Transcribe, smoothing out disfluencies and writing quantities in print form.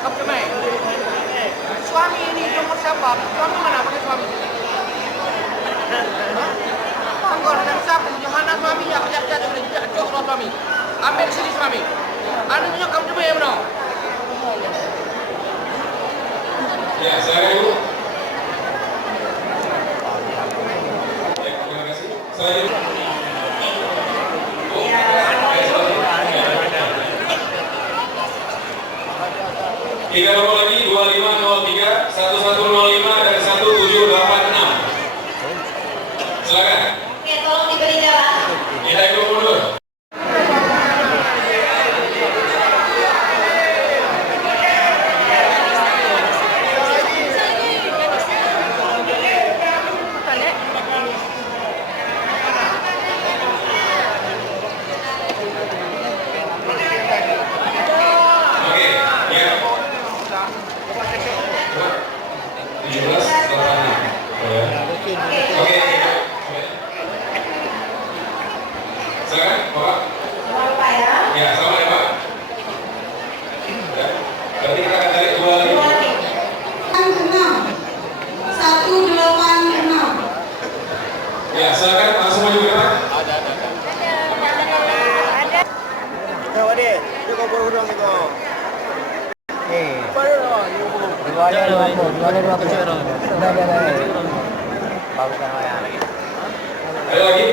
Oke, Mei. Suami ini nomor siapa? Suami mana? Pakai suami. Tunggu, ada siapa? Johanna suami ya, kerja sudah jauh suami. Ambil sini suami. Anu punya kamu coba ya bro. Ya, silakan Ibu. Ya, terima kasih. Selanjutnya. Tiga nomor lagi 2503 1105 dan 1786. Silakan. Oke, tolong diberi jalan. Kita ikut mundur. Oke, ya. 1786. Ya. Oke. Silakan, Bapak. Selamat Pak ya. Ya, selamat ya, Pak. Ya. Berarti kita akan tarik 25. 186. Ya, silakan langsung maju ke depan. Coba deh, dia kau berudang itu. Ada lagi?